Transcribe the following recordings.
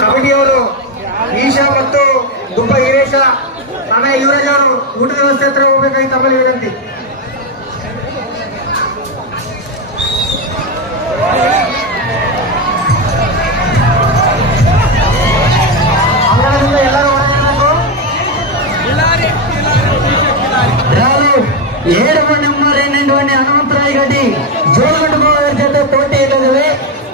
ಕಮಿಟಿಯವರು ಈಶಾ ಮತ್ತು ದುಬ್ಬ ಹಿರೇಶ ಆಮೇಲೆ ಯುವರಾಜ್ ಅವರು ಊಟದ ವ್ಯವಸ್ಥೆ ಹತ್ರ ಹೋಗ್ಬೇಕಾಗಿ ತಮ್ಮಲ್ಲಿ ವಿನಂತಿ. ಅಂಗಣದಿಂದ ಎಲ್ಲರೂ ಹೊರಗಿರಬೇಕು. 7 ಬಂಡಿ 8 ಬಂಡಿ ಹನುಮಂತರಾಯ ಗಡ್ಡಿ ಜೋಳಗಡ್ಡ ಜೊತೆ ಪೋಟಿ ಇಲ್ಲದವೆ.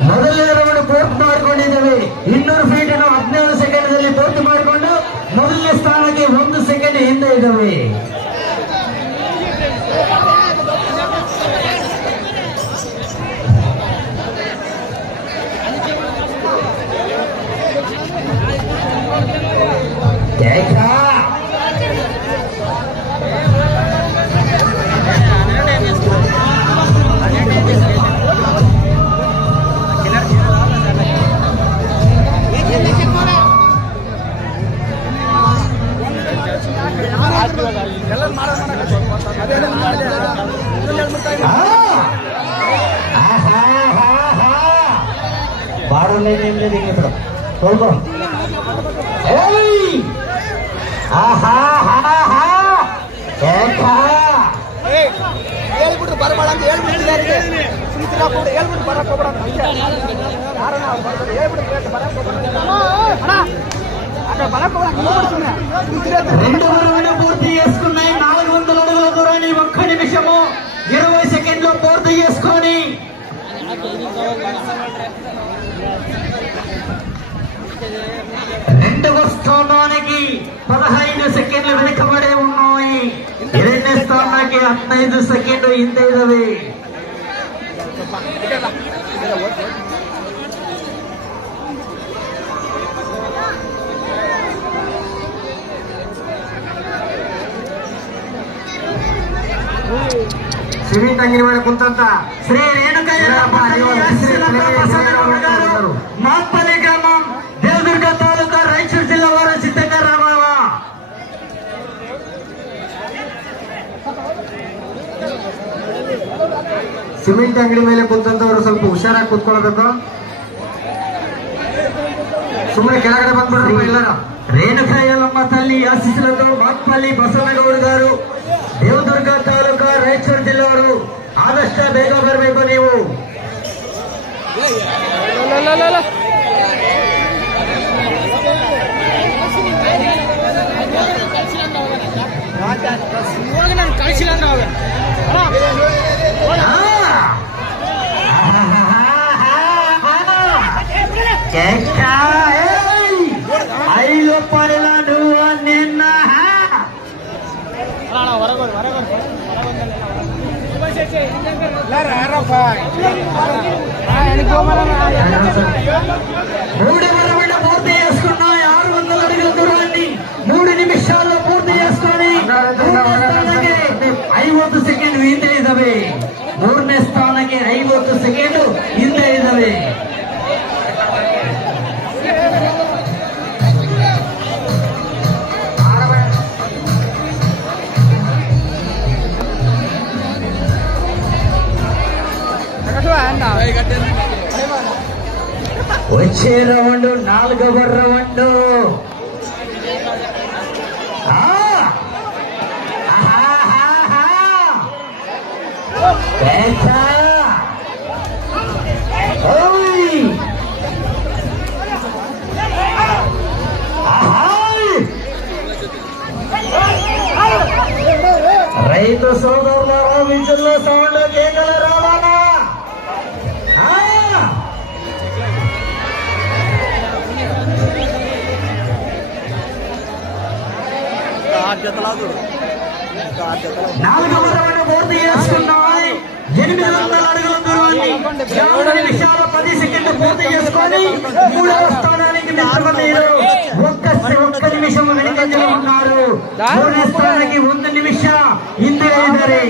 ಮೊದಲನೇ ರೌಂಡ್ ಪೂರ್ತಿ ಮಾಡಿಕೊಂಡಿದ್ದೇವೆ. 200 ಫೀಟನ್ನು 17 ಸೆಕೆಂಡ್ನಲ್ಲಿ ಪೂರ್ತಿ ಮಾಡಿಕೊಂಡು ಮೊದಲನೇ ಸ್ಥಾನಕ್ಕೆ 1 ಸೆಕೆಂಡ್ ಹಿಂದೆ ಇದ್ದಾವೆ. ಹೇಳ್ಬಿಟ್ರು ಬರಬೇಡ ಅಂತ ಹೇಳ್ಬಿಟ್ಟಿದ್ದಾರೆ. ಹೇಳ್ಬಿಟ್ಟು ಬರಕ್ ಹೋಗ್ಬೇಡ ಅಂತ పూర్తి చేసుకున్నాయి. 400 అడుగుల దూరాన్ని 1 నిమిషము 20 సెకండ్లు పూర్తి చేసుకొని రెండవ స్థానానికి 15 సెకండ్లు వెనుకబడి ఉన్నాయి. 2వ స్థానానికి 15 సెకండ్లు ಹಿಂದೆ ಇದಾವೆ. ಸಿಮೆಂಟ್ ಅಂಗನವಾಡಿ ಕುಂತಂತ ಶ್ರೀ ರೇಣುಕಯ್ಯಪ್ಪ ಮಾತ್ಪಲ್ಲಿ ಗ್ರಾಮ ದೇವದುರ್ಗ ತಾಲೂಕು ರಾಯಚೂರು ಜಿಲ್ಲಾ ವಾರ ಸಿದ್ಧಕರ ಸಿಮೆಂಟ್ ಅಂಗಡಿ ಮೇಲೆ ಕುಂತಂತವರು ಸ್ವಲ್ಪ ಹುಷಾರಾಗಿ ಕೂತ್ಕೊಳ್ಬೇಕು. ಸುಮ್ಮನೆ ಕೆಳಗಡೆ ಬಂದ್ಬಿಡ್ರಿ ಎಲ್ಲರೂ. ರೇಣುಕಯ್ಯಮ್ಮ ತಲ್ಲಿ ಆಶಿಸಲದು ಮಾತ್ಪಲ್ಲಿ ಬಸವನಗೌಡ గారు ದೇವದುರ್ಗ ತಾಲೂಕು ರಾಯಚೂರು ಜಿಲ್ಲೆಯವರು ಆದಷ್ಟು ಬೇಗ ಬರಬೇಕು. ನೀವು ಐದು ಪಡೆದ ನೀವು ನಿನ್ನ మూడవ పూర్తి చేసుకున్నాయి. 600 అడుగుల దూరాన్ని 3 నిమిషాల్లో పూర్తి చేసుకొని 50 సెకండ్ ಹಿಂದೆ ಇದ್ದಾವೆ. 3ನೇ ಸ್ಥಾನಕ್ಕೆ 50 ಸೆಕೆಂಡ್ ಹಿಂದೆ ಇದ್ದಾವೆ. వచ్చే రౌండ్ 4వ రౌండ్. రైతు సోదరులారా విజుల్లో సౌండ్ కేకల రావాలా? నాలుగవ రౌండ్ పూర్తి చేసుకున్నాయి. 800 అడుగుల దూరం దూరాన్ని 50 నిమిషాల 10 సెకండ్లు పూర్తి చేసుకొని 3వ స్థానానికి మీరు ఒక్క నిమిషం వెనుకంజలో ఉన్నారు. 3వ స్థానానికి 1 నిమిష ఇంతే ఇద్దరే.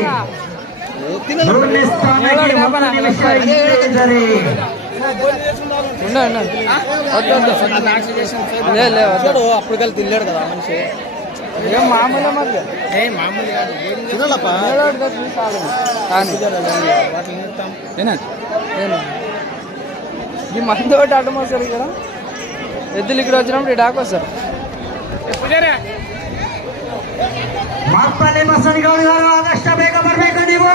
3వ స్థానానికి 1 నిమిష ఇంతే ఇద్దరే. అప్పుడు కలిసి తిన్నాడు కదా మనిషి. మామూలు ఈ మంది ఒకటి అడ్డం వస్తారు ఇక్కడ. ఎద్దులు ఇక్కడ వచ్చినప్పుడు డాక్ వస్తారు. ಮಾತ್ತಲೆ ಬಸವನಗೌಡರು ಆದಷ್ಟು ಬೇಗ ಬರ್ಬೇಕು. ನೀವು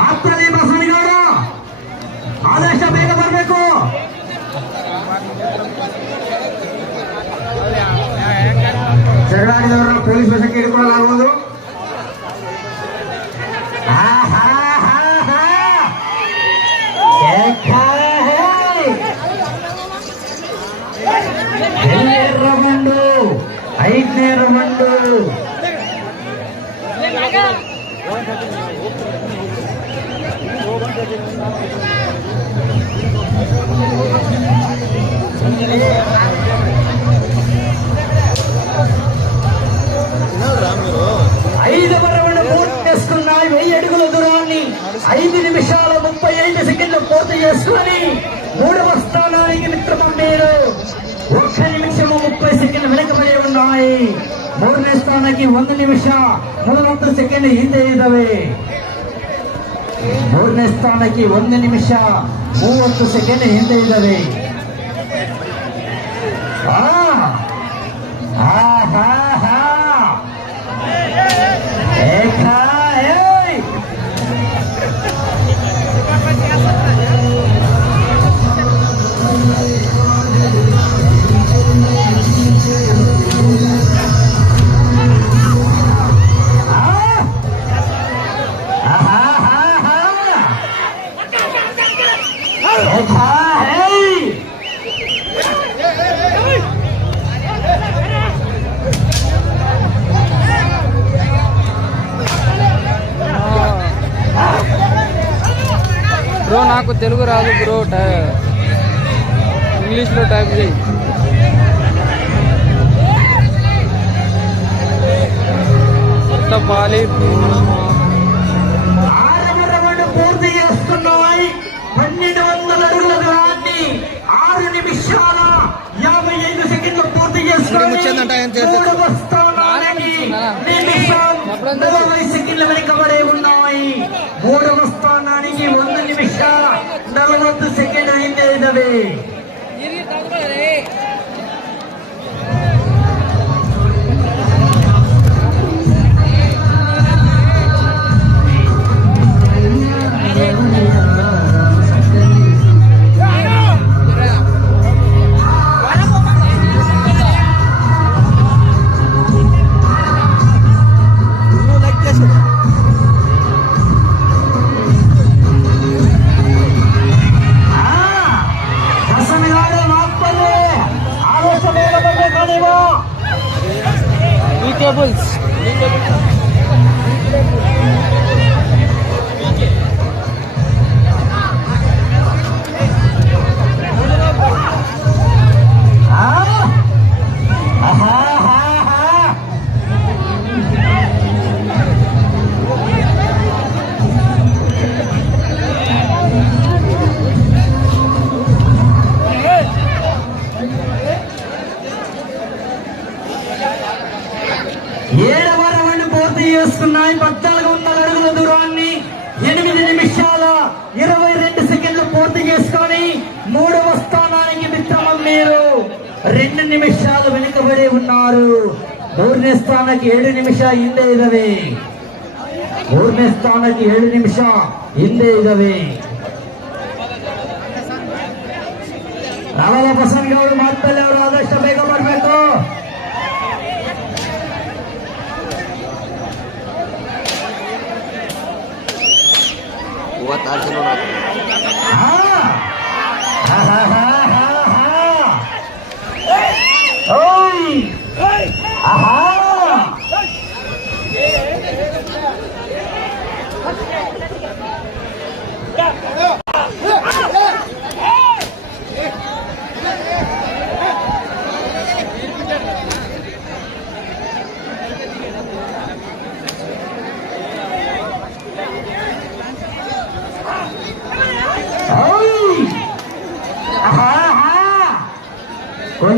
ಮಾತ್ತಲೆ ಬಸವನಗೌಡರು ಆದಷ್ಟು ಬೇಗ ಬರ್ಬೇಕು. ಜಗಳಾಡಿದವರನ್ನ ಪೊಲೀಸ್ ವಶಕ್ಕೆ ಹಿಡ್ಕೊಳ್ಳಲಾಗುವುದು. ರೌಂಡು 5ನೇ ರೌಂಡು. ఐదవ రౌండ్ పూర్తి చేసుకున్నాయి. 1000 అడుగుల దూరాన్ని 5 నిమిషాల 35 సెకండ్లు పూర్తి చేసుకుని 3వ స్థానానికి మిత్రమా మీరు 1 నిమిషము 30 సెకండ్లు వెనుకబడి ఉన్నాయి. 3ನೇ ಸ್ಥಾನಕ್ಕೆ 1 ನಿಮಿಷ 30 ಸೆಕೆಂಡ್ ಹಿಂದೆ ಇದ್ದಾವೆ. 3ನೇ ಸ್ಥಾನಕ್ಕೆ 1 ನಿಮಿಷ 30 ಸೆಕೆಂಡ್ ಹಿಂದೆ ಇದ್ದಾವೆ. బ్రో నాకు తెలుగు రాదు బ్రో, ఇంగ్లీష్లో టైప్ చేయి. పాలి పూర్తి చేస్తున్నాయి. 1200 అడుగుల దూరాన్ని 6 నిమిషాల 55 సెకండ్లు పూర్తి చేసుకుని 3వ స్థానానికి 40 సెకండ్లు వెనుకబడే ఉన్నాయి. 3వ స్థానానికి 1 నిమిష 40 సెకండ్లు ಹಿಂದೆ ಇದ್ದಾವೆ. Vegetables. చేసుకున్నాయి. 1400 అడుగుల దూరాన్ని 8 నిమిషాల 22 సెకండ్లు పూర్తి చేసుకొని 3వ స్థానానికి మిత్రమా మీరు 2 నిమిషాలు వెనుకబడి ఉన్నారు. 3ನೇ ಸ್ಥಾನಕ್ಕೆ 7 ನಿಮಿಷ ಹಿಂದೆ ಇದ್ದಾವೆ. 3ನೇ ಸ್ಥಾನಕ್ಕೆ 7 ನಿಮಿಷ ಹಿಂದೆ ಇದ್ದಾವೆ. ರಾಮಲ ಬಸವನಗೌಡರು ಮಾತಲ್ಲಿ ಅವರು ಆದಷ್ಟು ಬೇಗ ಬರಬೇಕು.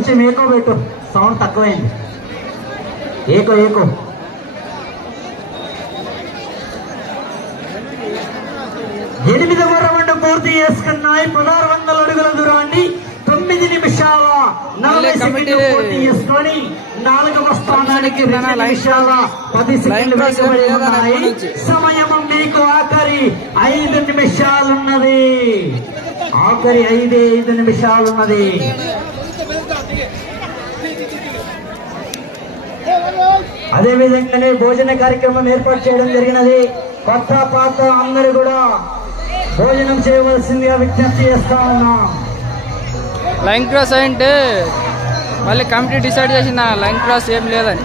కొంచెం ఏకో పెట్టు, సౌండ్ తక్కువైంది. ఏకో 8వ రౌండ్ పూర్తి చేసుకున్నాయి. 1600 అడుగుల దూరాన్ని 9 నిమిషాల 40 సెకండ్లు పూర్తి చేసుకొని 4వ స్థానానికి 2 నిమిషాల 10 సెకండ్లు వెనుకబడి ఉన్నాయి. సమయం మీకు ఆఖరి 5 నిమిషాలున్నది. ఆఖరి 5 నిమిషాలున్నది. అదే విధంగానే భోజన కార్యక్రమం ఏర్పాటు చేయడం జరిగినది. కొత్త పాత అందరూ కూడా భోజనం చేయవలసిందిగా విజ్ఞప్తి చేస్తా ఉన్నాం. లైన్ క్రాస్ అంటే మళ్ళీ కమిటీ డిసైడ్ చేసిన లైన్ క్రాస్ ఏం లేదని.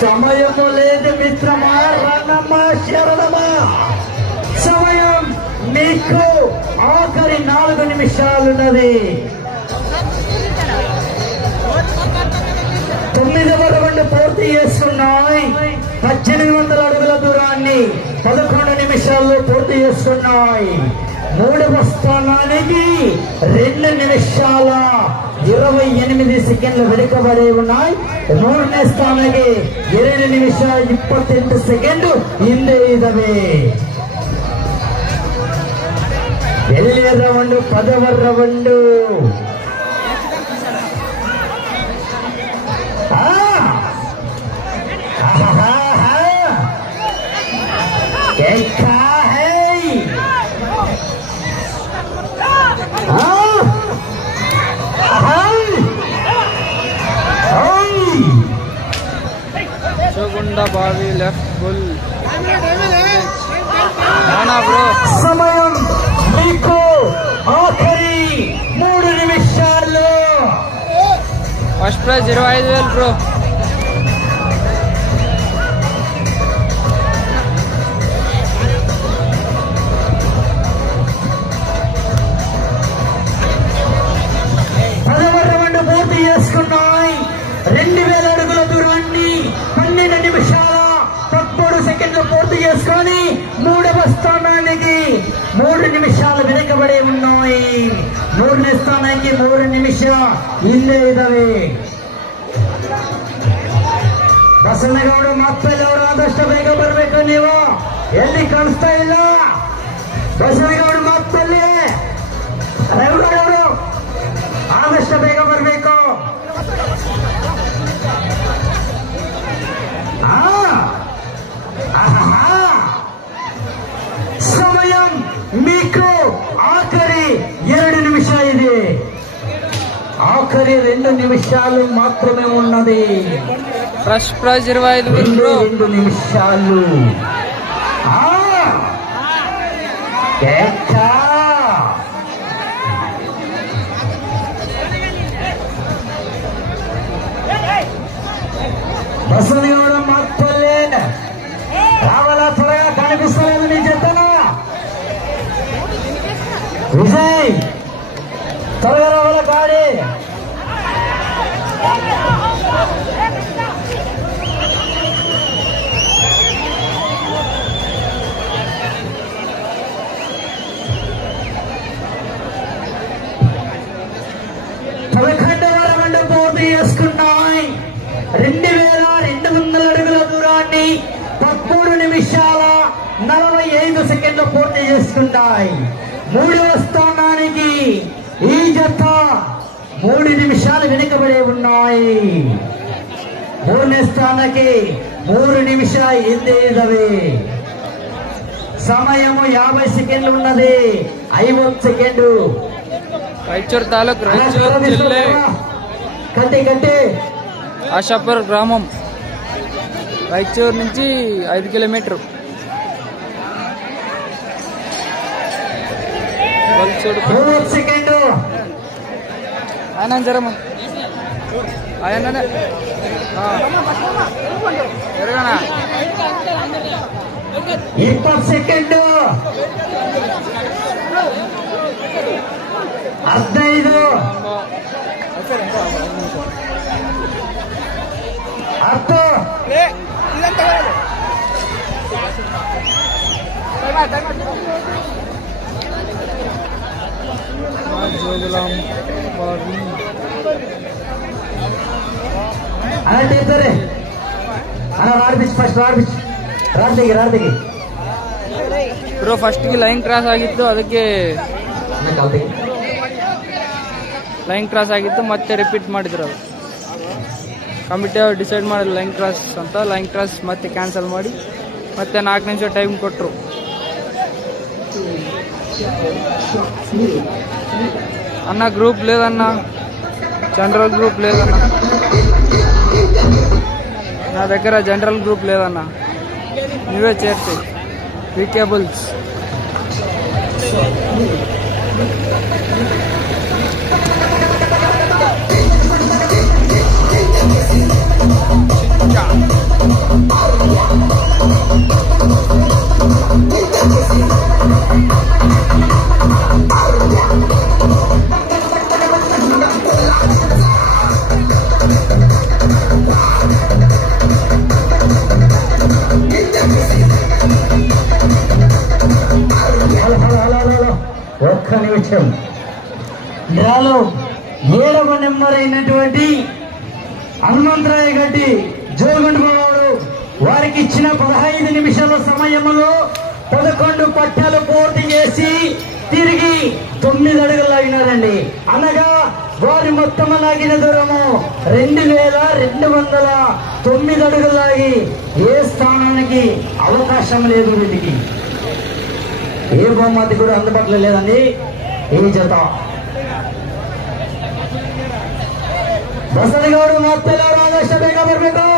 సమయము లేదు మిత్రమా, రణమా శరణమా. సమయం మీకు ఆఖరి 4 నిమిషాలున్నది. 9వ రౌండ్ పూర్తి చేస్తున్నాయి. 1800 అడుగుల దూరాన్ని 11 నిమిషాల్లో పూర్తి చేస్తున్నాయి. 3వ స్థానానికి 2 నిమిషాల 28 సెకండ్లు వెనుకబడి ఉన్నాయి. 3ನೇ ಸ್ಥಾನಕ್ಕೆ 2 ನಿಮಿಷ 28 ಸೆಕೆಂಡು ಹಿಂದೆ ಇದ್ದಾವೆ. 7ನೇ ರೌಂಡ್ 10వ ರೌಂಡ್. చోగుండ బావి లెఫ్ట్ ఫుల్ బ్రో. సమయం మీకు ఆఖరి 3 నిమిషాలు. First prize 25,000 bro. పూర్తి చేసుకున్నాయి. 2000 అడుగుల దూరాన్ని 12 నిమిషాల 13 సెకండ్లు పూర్తి చేసుకొని 3వ స్థానానికి 3 నిమిషాలు వెనుకబడి ఉన్నాయి. 3ನೇ ಸ್ಥಾನಕ್ಕೆ 3 ನಿಮಿಷ ಹಿಂದೆ ಇದ್ದಾವೆ. ಬಸನಗೌಡ ಮತ್ತವರು ಆದಷ್ಟು ಬೇಗ ಬರಬೇಕು. ನೀವು ಎಲ್ಲಿ ಕಾಣಿಸ್ತಾ ಇಲ್ಲ. ಬಸನಗೌಡ ಮತ್ತಲ್ಲಿ ರವಿಗೌಡವರು ಆದಷ್ಟು ಬೇಗ ಬರಬೇಕು. సమయం మీకు ఆఖరి 2 నిమిష ಇದೆ. ఆఖరి 2 నిమిషాలు మాత్రమే ఉన్నది. First prize 25,000 bro. 2 నిమిషాలు. బసనగౌడ మాత్రలే రావాలా, త్వరగా కనిపిస్తలేదు నీ చెత్తన. విజయ్ త్వరగా రావాలా గాడి. పూర్తి చేసుకున్నాయి. 2200 అడుగుల దూరాన్ని 13 నిమిషాల 45 సెకండ్లు పూర్తి చేసుకున్నాయి. 3వ స్థానానికి ఈ జత 3 నిమిషాలు వెనుకబడి ఉన్నాయి. 3ನೇ ಸ್ಥಾನಕ್ಕೆ 3 నిమిష ಹಿಂದೆ ಇದ್ದಾವೆ. సమయము 50 సెకండ్లు ఉన్నది. 50 సెకండ్లు. రాయచూర్ తాలూకు రాయచూర్ జిల్లా కట్టి ఆశాపూర్ గ్రామం. రాయచూర్ నుంచి 5 కిలోమీటర్. సెకండ్ ఆనందరమ్మ అదేనా ఎరగనా 20 సెకండ్ 15 10 జోగులాం అలా చేస్తారే అలా రాడిపించి ఫస్ట్ ರಾಡ್ತಿಗೆ ಬ್ರೋ ಫಸ್ಟ್ಗೆ ಲೈನ್ ಕ್ರಾಸ್ ಆಗಿತ್ತು, ಅದಕ್ಕೆ ಲೈನ್ ಕ್ರಾಸ್ ಆಗಿತ್ತು, ಮತ್ತೆ ರಿಪೀಟ್ ಮಾಡಿದ್ರು. ಅದು ಕಮಿಟಿ ಅವ್ರು ಡಿಸೈಡ್ ಮಾಡಿದ್ರು ಲೈನ್ ಕ್ರಾಸ್ ಅಂತ. ಲೈನ್ ಕ್ರಾಸ್ ಮತ್ತೆ ಕ್ಯಾನ್ಸಲ್ ಮಾಡಿ ಮತ್ತೆ 4 ನಿಮಿಷ ಟೈಮ್ ಕೊಟ್ಟರು. అన్న గ్రూప్ లేదన్న, జనరల్ గ్రూప్ లేదన్న, నా దగ్గర జనరల్ గ్రూప్ లేదన్న, నువ్వే చేర్చి వీకేబుల్స్. ఒక్క నిమిషం. డ్రాలో 7వ నెంబర్ అయినటువంటి హనుమంతరాయ గడ్డి జోగుండవారు వారికి ఇచ్చిన 15 నిమిషాల సమయంలో 11 పట్టాలు పూర్తి చేసి తిరిగి 9 అడుగులు లాగినారండి. అనగా వారి మొత్తం లాగిన దూరము 2209 అడుగులు లాగి ఏ స్థానానికి అవకాశం లేదు. వీటికి ఏ బహుమతి కూడా అందుబాటులో లేదండి. ఈ జత బసలి గౌడు మొత్తలో రాజేశ్వర బేగా బరಬೇಕು.